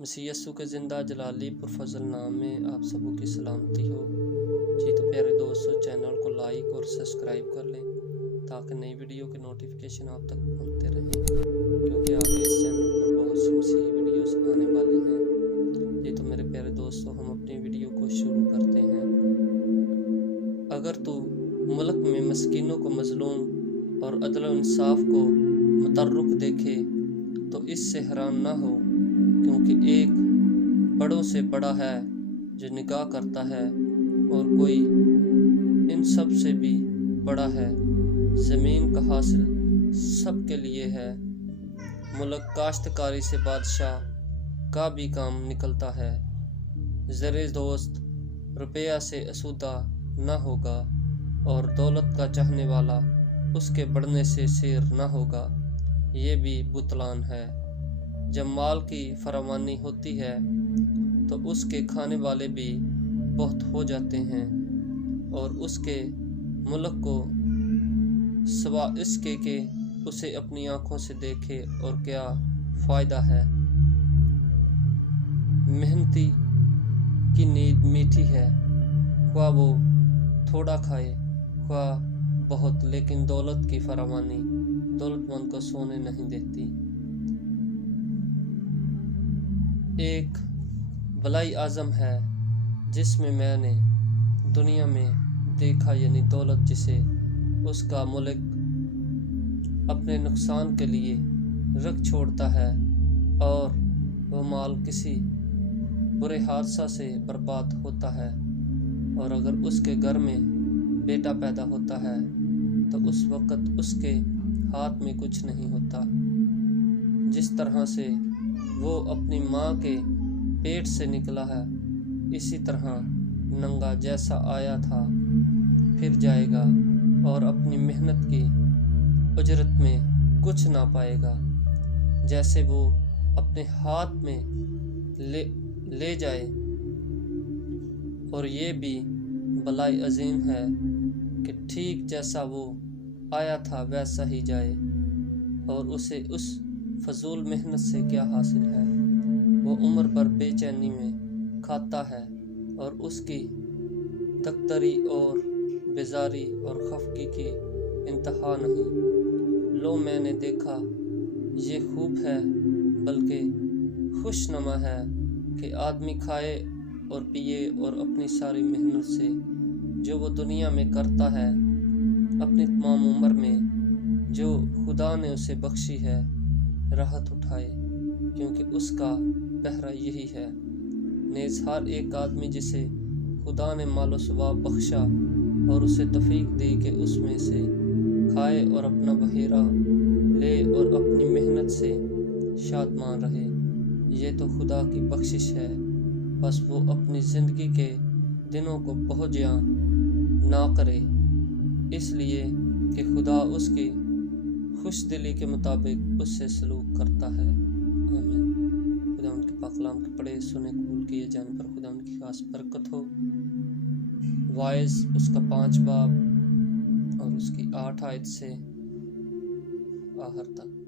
مسیح یسوع کے زندہ جلالی پرفضل نام میں آپ سبوں کی سلامتی ہو جی۔ تو پیارے دوستو، چینل کو لائک اور سبسکرائب کر لیں تاکہ نئی ویڈیو کے نوٹیفیکیشن آپ تک پہنچتے رہیں، کیونکہ آگے اس چینل پر بہت سی مسیحی ویڈیوز آنے والی ہیں جی۔ تو میرے پیارے دوستو، ہم اپنی ویڈیو کو شروع کرتے ہیں۔ اگر تو ملک میں مسکینوں کو مظلوم اور عدل و انصاف کو متحرک دیکھے تو اس سے حیران نہ ہو، کیونکہ ایک بڑوں سے بڑا ہے جو نگاہ کرتا ہے، اور کوئی ان سب سے بھی بڑا ہے۔ زمین کا حاصل سب کے لیے ہے، ملک کاشتکاری سے بادشاہ کا بھی کام نکلتا ہے۔ زر دوست روپیہ سے آسودہ نہ ہوگا، اور دولت کا چاہنے والا اس کے بڑھنے سے سیر نہ ہوگا، یہ بھی بطلان ہے۔ جب مال کی فراوانی ہوتی ہے تو اس کے کھانے والے بھی بہت ہو جاتے ہیں، اور اس کے ملک کو سوا اس کے کہ اسے اپنی آنکھوں سے دیکھے اور کیا فائدہ ہے۔ محنتی کی نیند میٹھی ہے، خواہ وہ تھوڑا کھائے خواہ بہت، لیکن دولت کی فراوانی دولت مند کو سونے نہیں دیتی۔ ایک بلائی اعظم ہے جس میں نے دنیا میں دیکھا، یعنی دولت جسے اس کا ملک اپنے نقصان کے لیے رکھ چھوڑتا ہے، اور وہ مال کسی برے حادثہ سے برباد ہوتا ہے، اور اگر اس کے گھر میں بیٹا پیدا ہوتا ہے تو اس وقت اس کے ہاتھ میں کچھ نہیں ہوتا۔ جس طرح سے وہ اپنی ماں کے پیٹ سے نکلا ہے، اسی طرح ننگا جیسا آیا تھا پھر جائے گا، اور اپنی محنت کی اجرت میں کچھ نہ پائے گا۔ جیسے وہ اپنے ہاتھ میں لے جائے، اور یہ بھی بلائی عظیم ہے کہ ٹھیک جیسا وہ آیا تھا ویسا ہی جائے، اور اسے اس فضول محنت سے کیا حاصل ہے۔ وہ عمر بھر بے چینی میں کھاتا ہے، اور اس کی دکتری اور بیزاری اور خفگی کی انتہا نہیں۔ لو، میں نے دیکھا، یہ خوب ہے بلکہ خوش نما ہے کہ آدمی کھائے اور پیے اور اپنی ساری محنت سے جو وہ دنیا میں کرتا ہے، اپنی تمام عمر میں جو خدا نے اسے بخشی ہے، راحت اٹھائے، کیونکہ اس کا پہرا یہی ہے۔ نیز ہر ایک آدمی جسے خدا نے مال و ثواب بخشا اور اسے توفیق دی کہ اس میں سے کھائے اور اپنا بحیرہ لے اور اپنی محنت سے شادمان رہے، یہ تو خدا کی بخشش ہے۔ بس وہ اپنی زندگی کے دنوں کو بہت نہ کرے، اس لیے کہ خدا اس کی خوش دلی کے مطابق اس سے سلوک کرتا ہے۔ آمین۔ خدا ان کے پاک کلام کے پڑھے سنے قبول کیے جانے پر خدا ان کی خاص برکت ہو۔ وائز اس کا 5 باب اور اس کی 8 آیت سے آخر تک۔